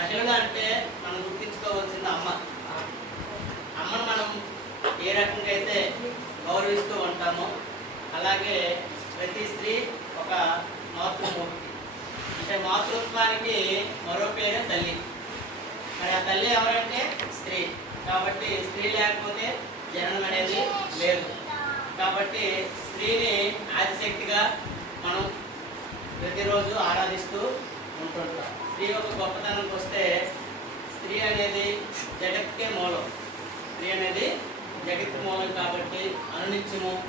మహిళ అంటే మనం గుర్తించుకోవాల్సింది అమ్మ. అమ్మను మనం ఏ రకంగా అయితే గౌరవిస్తూ ఉంటామో అలాగే ప్రతి స్త్రీ ఒక మాతృమూర్తి. అంటే మాతృత్వానికి మరో పేరే తల్లి. మరి ఆ తల్లి ఎవరంటే స్త్రీ. కాబట్టి స్త్రీ లేకపోతే జననం అనేది లేదు. కాబట్టి స్త్రీని ఆదిశక్తిగా మనం ప్రతిరోజు ఆరాధిస్తూ ఉంటుంటాం. స్త్రీ యొక్క గొప్పతనానికి వస్తే స్త్రీ అనేది జగత్కే మూలం. స్త్రీ అనేది జగత్ మూలం. కాబట్టి అనునిత్యము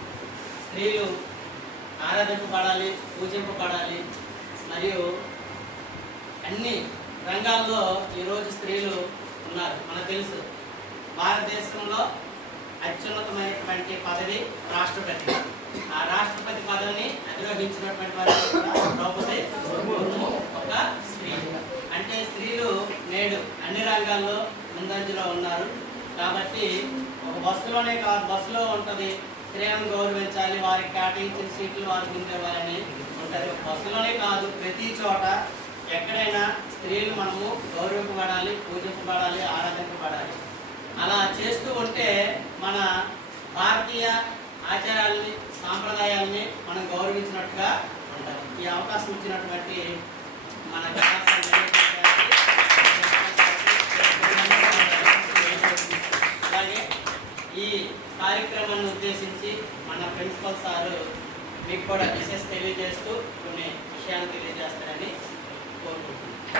స్త్రీలు ఆరాధింపబడాలి, పూజింపబడాలి. మరియు అన్ని రంగాల్లో ఈరోజు స్త్రీలు ఉన్నారు. మనకు తెలుసు భారతదేశంలో అత్యున్నతమైనటువంటి పదవి రాష్ట్రపతి. ఆ రాష్ట్రపతి పదవిని అధిరోహించినటువంటి వారు ద్రౌపది ముర్ము ఒక స్త్రీ. అంటే స్త్రీలు నేడు అన్ని రంగాల్లో ముందంజలో ఉన్నారు. కాబట్టి ఒక బస్సులోనే కాదు, బస్సులో ఉంటుంది స్త్రీలను గౌరవించాలి, వారికి కేటాయించిన సీట్లు వారికి ఉంచేవారని ఉంటుంది. బస్సులోనే కాదు, ప్రతి చోట ఎక్కడైనా స్త్రీలు మనము గౌరవింపబడాలి, పూజింపబడాలి, ఆరాధింపబడాలి. అలా చేస్తూ ఉంటే మన భారతీయ ఆచారాలని, సాంప్రదాయాలని మనం గౌరవించినట్టుగా ఉంటుంది. ఈ అవకాశం ఇచ్చినటువంటి మన అలాగే ఈ కార్యక్రమాన్ని ఉద్దేశించి మన ప్రిన్సిపల్ సారు మీకు కూడా విషెస్ తెలియజేస్తూ కొన్ని విషయాలు తెలియజేస్తారని కోరుకుంటున్నాను.